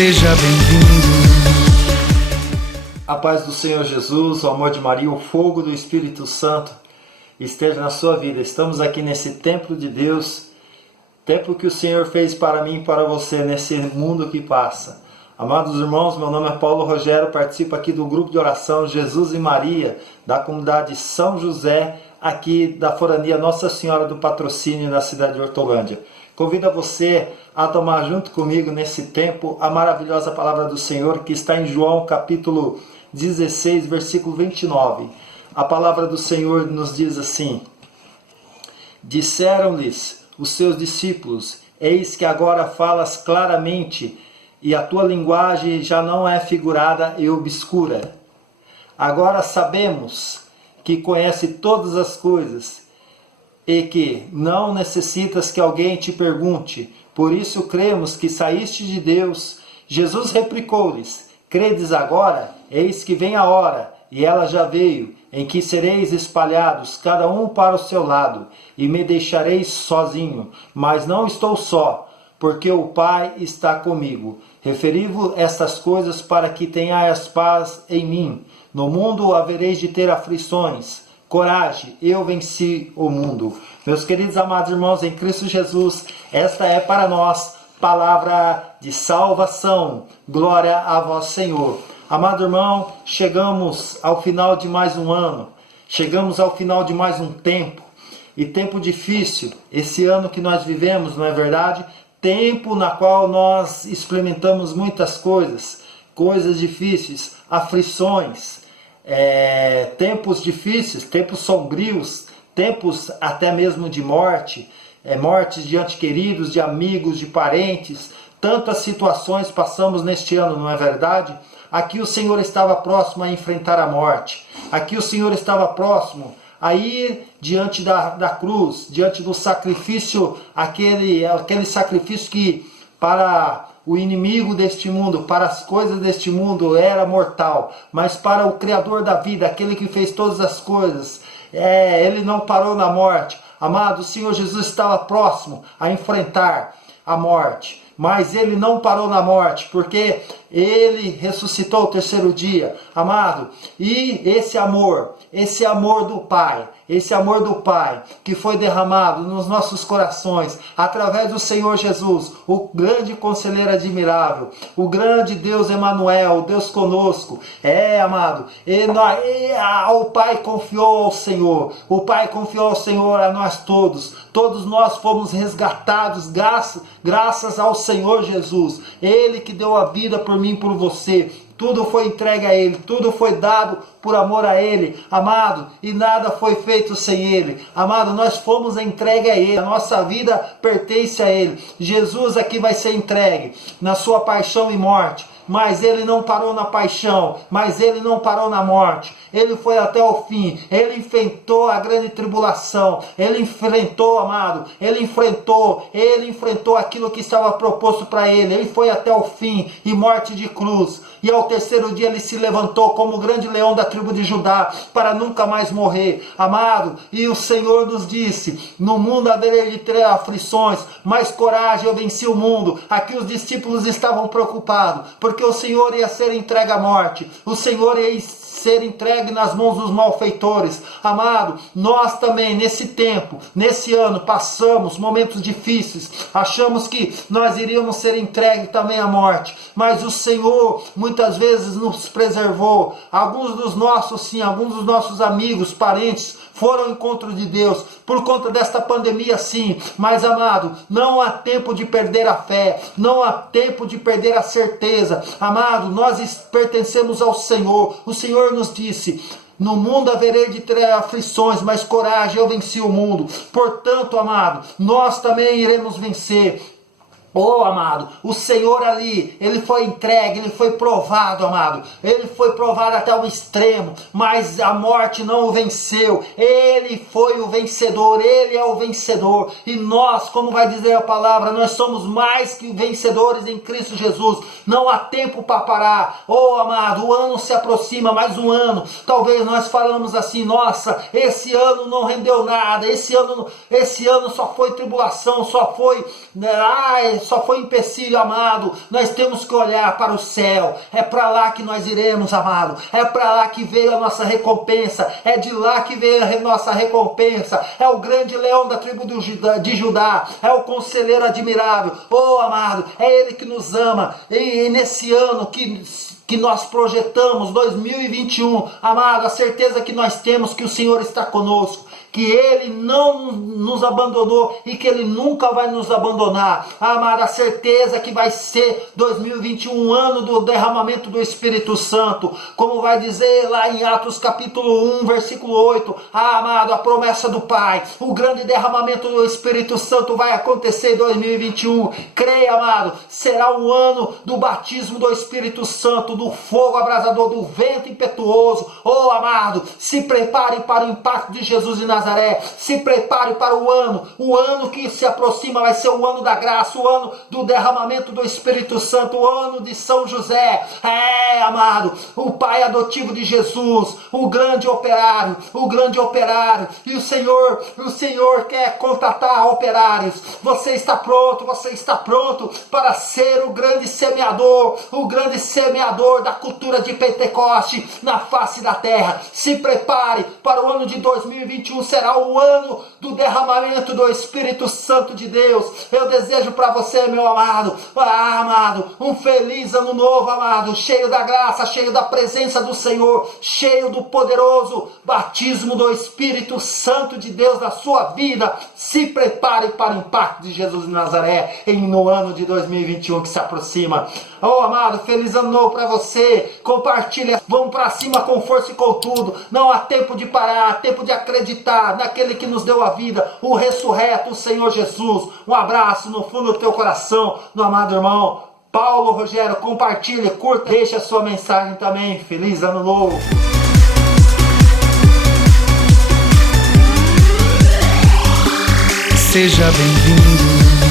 seja bem-vindo. A paz do Senhor Jesus, o amor de Maria, o fogo do Espírito Santo esteja na sua vida. Estamos aqui nesse templo de Deus, templo que o Senhor fez para mim e para você nesse mundo que passa. Amados irmãos, meu nome é Paulo Rogério, participo aqui do grupo de oração Jesus e Maria, da comunidade São José, aqui da forania Nossa Senhora do Patrocínio, na cidade de Hortolândia. Convido você a tomar junto comigo nesse tempo a maravilhosa palavra do Senhor que está em João capítulo 16, versículo 29. A palavra do Senhor nos diz assim: disseram-lhes os seus discípulos, eis que agora falas claramente, e a tua linguagem já não é figurada e obscura. Agora sabemos que conhece todas as coisas e que não necessitas que alguém te pergunte. Por isso cremos que saíste de Deus. Jesus replicou-lhes: credes agora? Eis que vem a hora, e ela já veio, em que sereis espalhados, cada um para o seu lado, e me deixareis sozinho. Mas não estou só, porque o Pai está comigo. Referi-vos estas coisas para que tenhais paz em mim. No mundo havereis de ter aflições. Coragem, eu venci o mundo. Meus queridos amados irmãos em Cristo Jesus, esta é para nós palavra de salvação. Glória a vós, Senhor. Amado irmão, chegamos ao final de mais um ano. Chegamos ao final de mais um tempo. E tempo difícil, esse ano que nós vivemos, não é verdade? Tempo na qual nós experimentamos muitas coisas, coisas difíceis, aflições, tempos difíceis, tempos sombrios, tempos até mesmo de morte, mortes de entes queridos, de amigos, de parentes. Tantas situações passamos neste ano, não é verdade? Aqui o Senhor estava próximo a enfrentar a morte. Aqui o Senhor estava próximo a ir diante da cruz, diante do sacrifício, aquele sacrifício que para o inimigo deste mundo, para as coisas deste mundo era mortal, mas para o Criador da vida, aquele que fez todas as coisas, ele não parou na morte. Amado, o Senhor Jesus estava próximo a enfrentar a morte, mas ele não parou na morte, porque ele ressuscitou ao terceiro dia, amado. E esse amor do Pai, que foi derramado nos nossos corações, através do Senhor Jesus, o grande conselheiro admirável, o grande Deus Emanuel, o Deus conosco, amado, o Pai confiou ao Senhor, a nós todos nós fomos resgatados, graças ao Senhor Jesus, Ele que deu a vida por mim e por você. Tudo foi entregue a Ele, tudo foi dado por amor a Ele, amado, e nada foi feito sem Ele, amado. Nós fomos entregue a Ele, a nossa vida pertence a Ele. Jesus aqui vai ser entregue na sua paixão e morte, mas Ele não parou na paixão, mas Ele não parou na morte. Ele foi até o fim, Ele enfrentou a grande tribulação, Ele enfrentou, amado, Ele enfrentou aquilo que estava proposto para Ele foi até o fim, e morte de cruz, e ao terceiro dia Ele se levantou como o grande leão da tribo de Judá, para nunca mais morrer, amado. E o Senhor nos disse: no mundo haveria de ter aflições, mas coragem, eu venci o mundo. Aqui os discípulos estavam preocupados, porque o Senhor ia ser entregue à morte, o Senhor ia ser entregue nas mãos dos malfeitores. Amado, nós também nesse tempo, nesse ano, passamos momentos difíceis, achamos que nós iríamos ser entregues também à morte, mas o Senhor muitas vezes nos preservou. Alguns dos nossos amigos, parentes, foram ao encontro de Deus por conta desta pandemia, sim. Mas, amado, não há tempo de perder a fé, não há tempo de perder a certeza. Amado, nós pertencemos ao Senhor. O Senhor nos disse: no mundo haverei de ter aflições, mas coragem, eu venci o mundo. Portanto, amado, nós também iremos vencer. Oh, amado, o Senhor ali, Ele foi entregue, Ele foi provado, amado. Ele foi provado até o extremo, mas a morte não o venceu. Ele foi o vencedor, Ele é o vencedor. E nós, como vai dizer a palavra, nós somos mais que vencedores em Cristo Jesus. Não há tempo para parar. Oh, amado, o ano se aproxima, mais um ano. Talvez nós falamos assim: nossa, esse ano não rendeu nada, esse ano só foi tribulação, só foi só foi empecilho, amado. Nós temos que olhar para o céu. É para lá que nós iremos, amado. É para lá que veio a nossa recompensa. É de lá que veio a nossa recompensa. É o grande leão da tribo de Judá. É o conselheiro admirável. Oh, amado, é Ele que nos ama. E nesse ano que nós projetamos, 2021, amado, a certeza que nós temos que o Senhor está conosco, que Ele não nos abandonou e que Ele nunca vai nos abandonar. Amado, a certeza que vai ser 2021 um ano do derramamento do Espírito Santo, como vai dizer lá em Atos capítulo 1, versículo 8, amado, a promessa do Pai, o grande derramamento do Espírito Santo vai acontecer em 2021. Creia, amado, será um ano do batismo do Espírito Santo, do fogo abrasador, do vento impetuoso. Oh, amado, se prepare para o impacto de Jesus de Nazaré. Se prepare para o ano que se aproxima vai ser o ano da graça, o ano do derramamento do Espírito Santo, o ano de São José. É, amado, o pai adotivo de Jesus, o grande operário, e o Senhor quer contratar operários. Você está pronto para ser o grande semeador da cultura de Pentecoste na face da terra. Se prepare para o ano de 2021, será o ano do derramamento do Espírito Santo de Deus. Eu desejo para você, meu amado, um feliz ano novo, amado, cheio da graça, cheio da presença do Senhor, cheio do poderoso batismo do Espírito Santo de Deus na sua vida. Se prepare para o impacto de Jesus de Nazaré no ano de 2021 que se aproxima. Oh, amado, feliz ano novo para você. Compartilha, vamos para cima com força e com tudo. Não há tempo de parar, há tempo de acreditar naquele que nos deu a vida, o ressurreto, o Senhor Jesus. Um abraço no fundo do teu coração, no amado irmão Paulo Rogério. Compartilha, curta, deixa a sua mensagem também. Feliz ano novo. Seja bem-vindo.